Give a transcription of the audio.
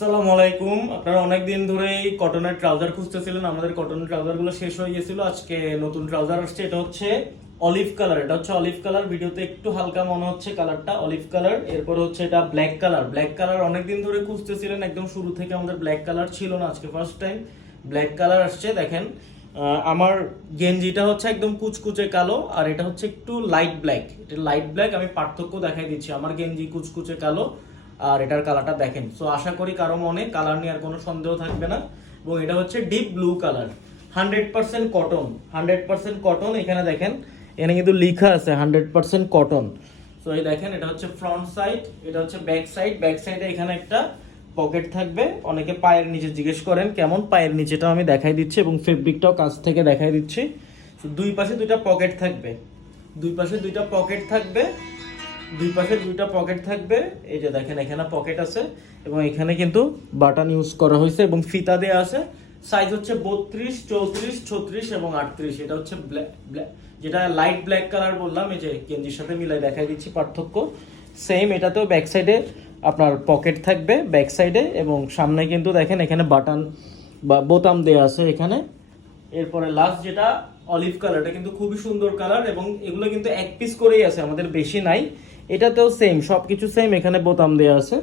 আসসালামু আলাইকুম। আপনারা অনেক দিন ধরেই কটনের ট্রাউজার খুঁজতেছিলেন। আমাদের কটনের ট্রাউজারগুলো শেষ হয়ে গেছিল। আজকে নতুন ট্রাউজার আসছে। এটা হচ্ছে অলিভ কালার। এটা হচ্ছে অলিভ কালার। ভিডিওতে একটু হালকা মনে হচ্ছে কালারটা অলিভ কালার। এরপর হচ্ছে এটা ব্ল্যাক কালার। ব্ল্যাক কালার অনেক দিন ধরে খুঁজতেছিলেন, একদম শুরু থেকে আমাদের ব্ল্যাক কালার ছিল না, আজকে ফার্স্ট টাইম ব্ল্যাক কালার আসছে। দেখেন আমার গেঞ্জিটা হচ্ছে একদম কুচকুচে কালো, আর এটা হচ্ছে একটু লাইট ব্ল্যাক। এটা লাইট ব্ল্যাক। আমি পার্থক্য দেখাই দিচ্ছি। আমার গেঞ্জি কুচকুচে কালো, আর এটার কালারটা দেখেন। সো আশা করি কারো মনে কালার নিয়ে আর কোনো সন্দেহ থাকবে না। এবং এটা হচ্ছে deep blue colour, 100% cotton. 100% cotton. এখানে দেখেন, এখানে কিন্তু লেখা আছে 100% কটন। সো এই দেখেন, এটা হচ্ছে ফ্রন্ট সাইড, এটা হচ্ছে ব্যাক সাইড। ব্যাক সাইডে এখানে একটা পকেট থাকবে। অনেকে পায়ের নিচে জিজ্ঞেস করেন কেমন, পায়ের নিচেটা আমি দেখাই দিচ্ছি এবং ফেব্রিকটাও কাছ থেকে দেখাই দিচ্ছি। দুই পাশে দুইটা পকেট থাকবে, দুই পাশে দুইটা পকেট থাকবে, দুই পাশে দুইটা পকেট থাকবে। এই যে দেখেন, এখানে পকেট আছে এবং এখানে কিন্তু বাটন ইউজ করা হয়েছে এবং ফিতা দেওয়া আছে। সাইজ হচ্ছে 32, 34, 36 এবং 38। এটা হচ্ছে যেটা লাইট ব্ল্যাক কালার বললাম, এই যে গেঞ্জির সাথে মিলাই দেখাই দিচ্ছি পার্থক্য। সেম এটাতেও ব্যাক সাইডে আপনার পকেট থাকবে ব্যাক সাইডে, এবং সামনে কিন্তু দেখেন এখানে বাটন বা বোতাম দেওয়া আছে এখানে। এরপরে লাস্ট যেটা অলিভ কালার, এটা কিন্তু খুবই সুন্দর কালার এবং এগুলো কিন্তু এক পিস করেই আছে, আমাদের বেশি নাই। এটাতেও সেম, সবকিছু সেম, এখানে বোতাম দেওয়া আছে।